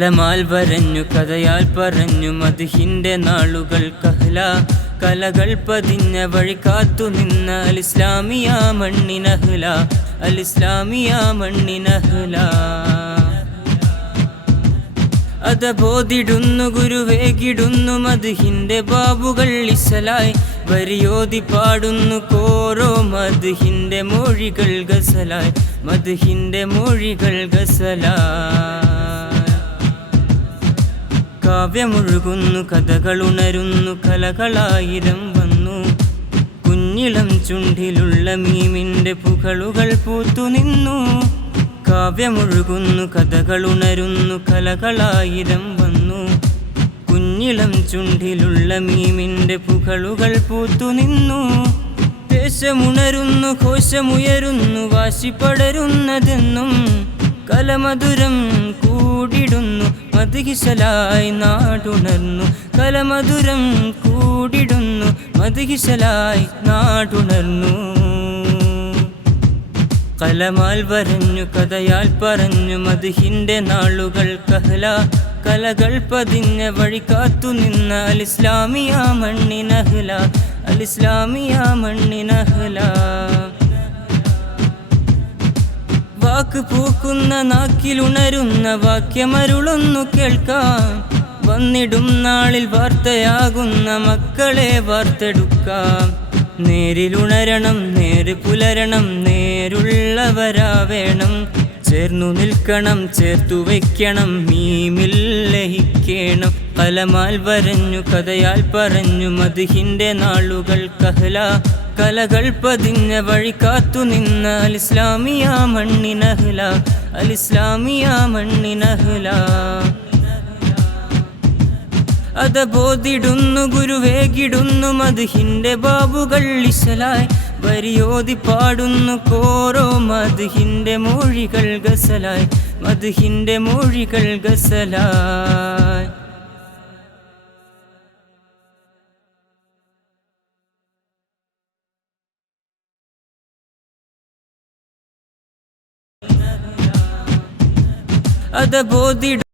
കലമാൽ വരഞ്ഞു കഥയാൽ പറഞ്ഞു മദ്ഹിന്റെ നാളുകൾ കഹ്ല കലകൾ പതിഞ്ഞ വഴി കാത്തു നിന്ന അലിസ്ലാമിയ മണ്ണിനഹ്ല അലിസ്ലാമിയ മണ്ണിനഹ്ല അതബോധിടുന്നു ഗുരുവേകിടുന്നു മദ്ഹിന്റെ ബാബുകൾ ഇസലായി വരിയോതി പാടുന്നു കോരോ മദ്ഹിന്റെ മൊഴികൾ ഗസലായി മദ്ഹിന്റെ മൊഴികൾ ഗസലായി കാവ്യമൊഴുകുന്നു കഥകളുണരുന്നു കലകളായിരം വന്നു കുഞ്ഞിളം ചുണ്ടിലുള്ള മീമിൻ്റെ പുകളുകൾ പൂത്തുനിന്നു കാവ്യമൊഴുകുന്നു കഥകളുണരുന്നു കലകളായിരം വന്നു കുഞ്ഞിളം ചുണ്ടിലുള്ള മീമിൻ്റെ പുകളുകൾ പൂത്തുനിന്നു ദേശമുണരുന്നു ഘോഷമുയരുന്നു വാശി പടരുന്നതെന്നും കലമധുരം കൂടിടുന്നു മദ്ഹിസലായി നാടുണർന്നു കലമധുരം കൂടിടുന്നു മദ്ഹിസലായി നാടുണർന്നു കലമാൽ വരഞ്ഞു കഥയാൽ പറഞ്ഞു മദ്ഹിന്റെ നാളുകൾ കഹ്ല കലകൾ പതിഞ്ഞ വഴി കാത്തു നിന്ന അലിസ്ലാമിയ മണ്ണിനഹ്ല അലിസ്ലാമിയ മണ്ണിനഹ്ല വാക്ക് പൂക്കുന്ന നാക്കിലുണരുന്ന വാക്യമരുളൊന്നു കേൾക്കാം വന്നിടും നാളിൽ വാർത്തയാകുന്ന മക്കളെ വാർത്തെടുക്കാം നേരിലുണരണം നേര് പുലരണം നേരുള്ളവരാവേണം ചേർന്നു നിൽക്കണം ചേർത്തു വയ്ക്കണം മീമിൽ ലയിക്കണം കലമാൽ വരഞ്ഞു കഥയാൽ പറഞ്ഞു മദ്ഹിന്റെ നാളുകൾ കഹ്ല കലകൾ പതിഞ്ഞ വഴി കാത്തു നിന്ന അലിസ്ലാമിയ മണ്ണിനഹ്ല അലിസ്ലാമിയ മണ്ണിനഹ്ല അതബോധിടുന്നു ഗുരുവേകിടുന്നു മദ്ഹിന്റെ ബാബുകൾ ഇസലായി വരിയോതി പാടുന്നു കോരോ മദ്ഹിന്റെ മൊഴികൾ ഗസലായി മദ്ഹിന്റെ മൊഴികൾ ഗസലായി അതബോധിടുന്നു